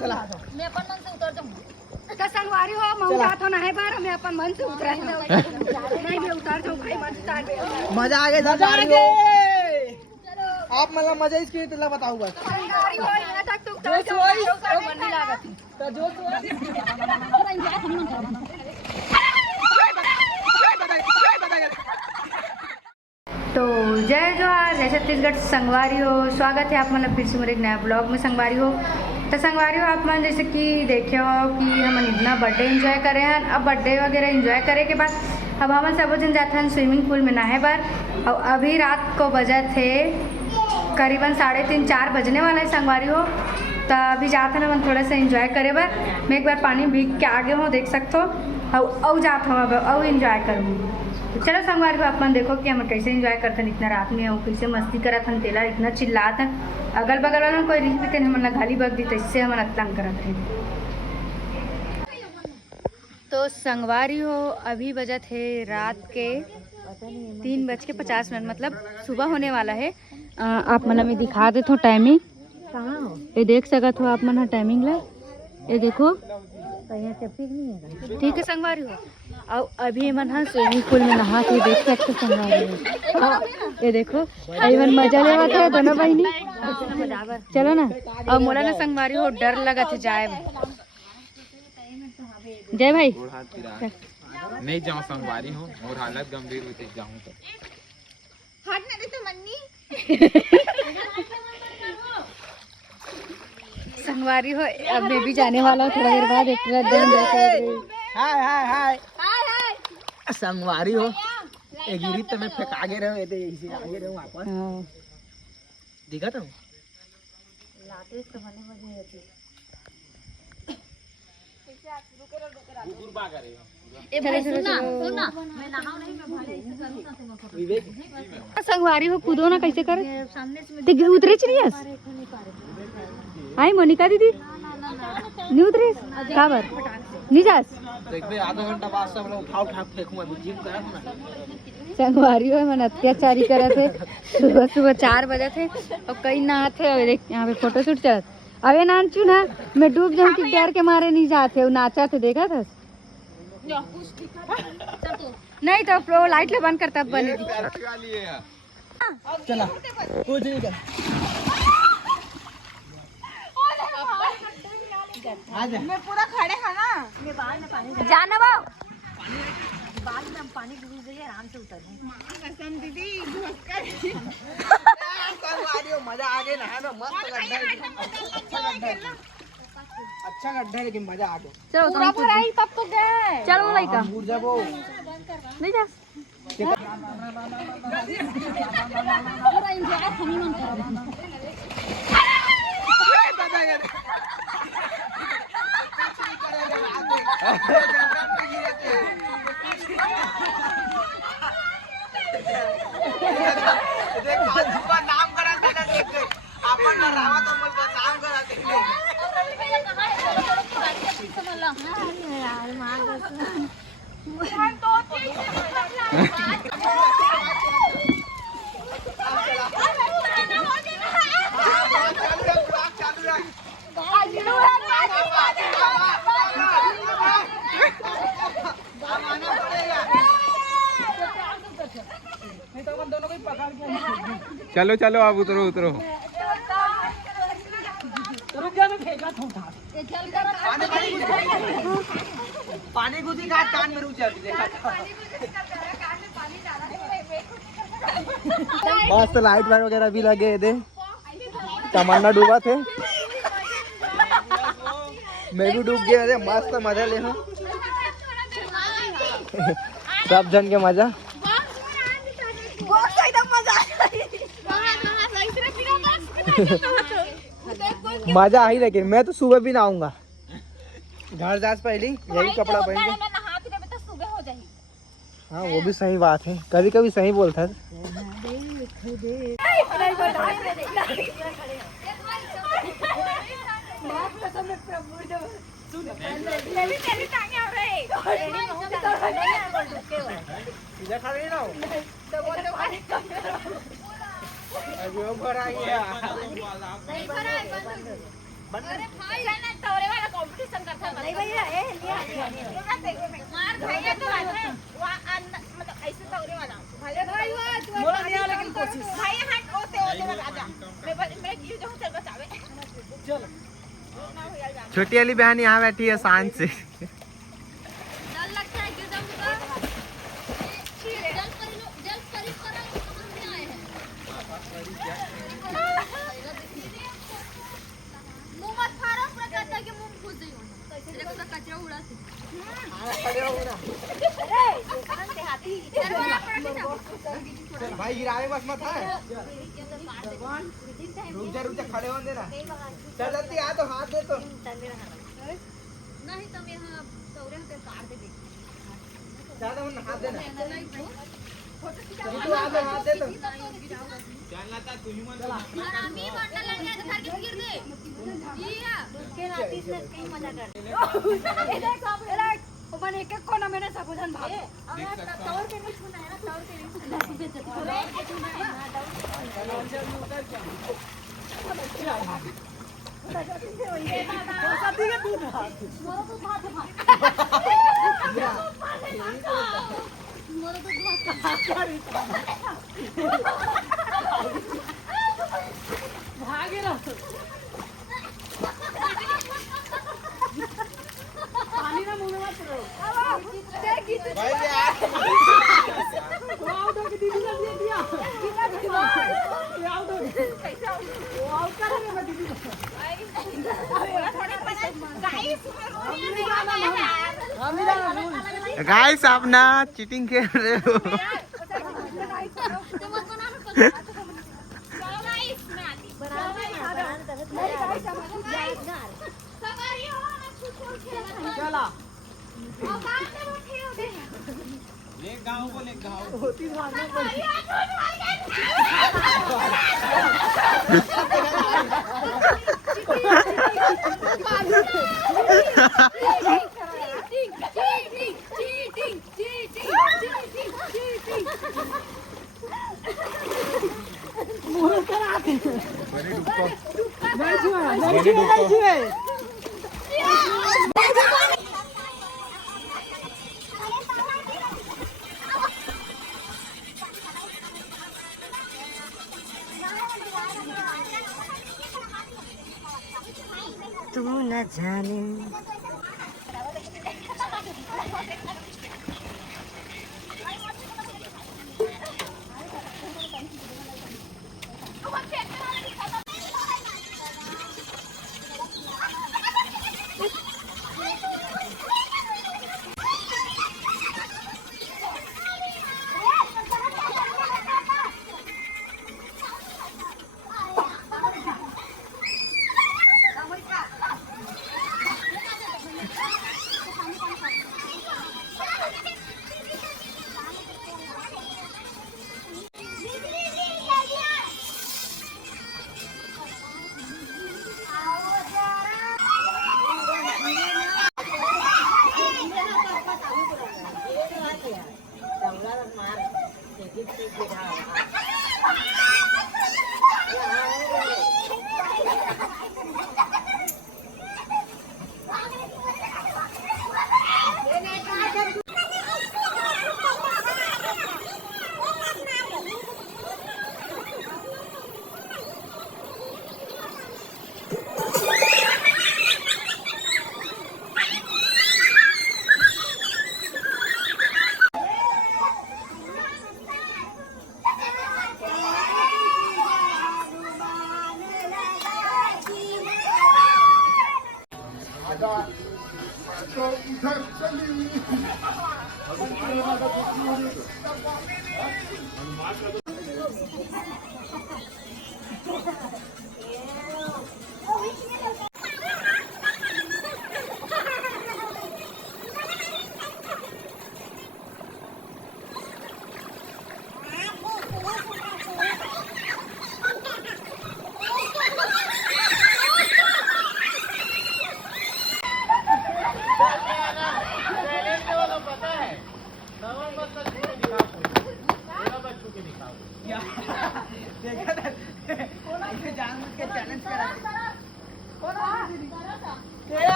चला मैं अपन मन से उतर जाऊँ तो संगवारी हो मऊ जात हो ना है बार मैं अपन मन से उतरा नहीं भी उतार जाऊँ कहीं मन उतार दे मजा आ गया मजा आ गया आप मतलब मजा इसके लिए बताओ बस संगवारी हो यहाँ तक तो उतार जाऊँ मन नहीं लागत तो जो तो जय जोहार जय छत्तीसगढ़ संगवारी हो। स्वागत है आप मतलब फिर से मेरे एक नया ब्लॉग में संगवारी हो। तो संगवारी हो आप मन जैसे कि देखे हो कि हम इतना बर्थडे एंजॉय करे हैं। अब बर्थडे वगैरह एंजॉय करे के बाद अब हम सब जन जाते हैं स्विमिंग पूल में नहाए बार। और अभी रात को बजे थे करीबन 3:30-4 बजने वाला है संगवारी हो। तो अभी जाते हैं हम थोड़ा सा एंजॉय करे बार। मैं एक बार पानी भीग के आगे हूँ देख सकते हो और जाते हूँ अब एंजॉय करूँगी। चलो संगवार को अपन देखो कि हम कैसे एंजॉय करते हैं इतना रात में और कैसे मस्ती करत हन तेला इतना चिल्लात हैं अगल बगल वाला कोई रिश्ते देते हमन गाली बग दी तो इससे हमन तंग करत हैं। तो संगवारी हो अभी बजत है रात के 3:50 मतलब सुबह होने वाला है। आप मतलब मैं दिखा देता हूँ टाइमिंग कहाँ हो ये देख सकत हो आप मन टाइमिंग ला ये देखो ठीक है संगवारी हो। और अभी मन हाँ स्विमिंग पूल में नहा के देख सकते संगवारी हो। हाँ ये देखो अभी मन मजा लेवा थे दोनों बहनी चलो ना। और मोला ना संगवारी हो डर लगा थे जाए जय भाई नहीं जाऊँ संगवारी हो और हालत गंभीर होती जाऊँ तो हट ना दे तो मन्नी संगवारी हो अब मैं भी जाने वाला हूँ थोड़ा देर बाद एक हाय हाय हाय संगवारी हो एक गिरी तो मैं फेंक आगे रहे ऐसे इसी आगे रहे वापस दिखा था लाते समझने में आती ए भाई सुना सुना मैं नहाऊं नहीं मैं भाले ऐसे करूं ना तुम विवेक संगवारी हो कूदो ना कैसे कर सामने से ते उतरे चलियस आई मोनिका दीदी नहीं उतरे का बार नहीं जास देख बे आधा घंटा बाद सब लोग उठा उठा फेंकूंगा जिम करा ना संगवारी हो मन अत्याचारी करे थे सुबह 4 बजे थे और कई नहा थे और यहाँ पे फोटो शूट चल अबे नानचू ना मैं डूब जाऊँ कि डर के मारे नहीं जाते वो नाचा थे देखा था नहीं तो वो लाइट ले बंद करता बने चला कुछ नहीं कर आजा मैं पूरा खड़े है ना मैं बाहर में पानी जाना वो बाद में हम पानी डूब जाइए आराम से उतर कसम दीदी संगवारी हो मजा आ गया ना मस्त गड्ढा अच्छा गड्ढा है लेकिन मजा आ गया चलो पूरा भराई तब तो गए चलो लड़का दूर जा वो नहीं जा पूरा एंजॉय हनी मन करो नाम करा अपन नाम तो नाम करा चलो चलो आप उतरो उतरो पानी घुसी का कान में रुक जाती देखा मस्त लाइट वाइट वगैरह भी लगे थे तमन्ना डूबा थे मैं भी डूब गया थे मस्त मजा ले सब जन के मजा मजा आई लेकिन मैं तो सुबह भी नहाऊंगा घर जा पहले यही कपड़ा पहन के सुबह हो जाएगी। हाँ वो भी सही बात है कभी कभी सही बोलता है छोटी वाली बहन यहाँ बैठी है शान से। भाई गिरावे बस मत है। रुक जा खड़े होने देना। चल जल्दी आ तो हाथ दे तो। नहीं तुम यहाँ तौरे पे काट दे। ज्यादा मन हाथ देना। तू आ तो हाथ दे तो। चलना था तू ही मन। हरामी मारना लग गया तो घर के गिर दे। ये के नाती से कहीं मजा कर। ये देख अब ओपन एक एक कोना मैंने सबुजन भाग। अब तौर पे नहीं छूना है ना, तौर पे नहीं छूना गाइस आप ना चीटिंग खेल रहे हो। एक गाँव को ले गाँव। तू न जाने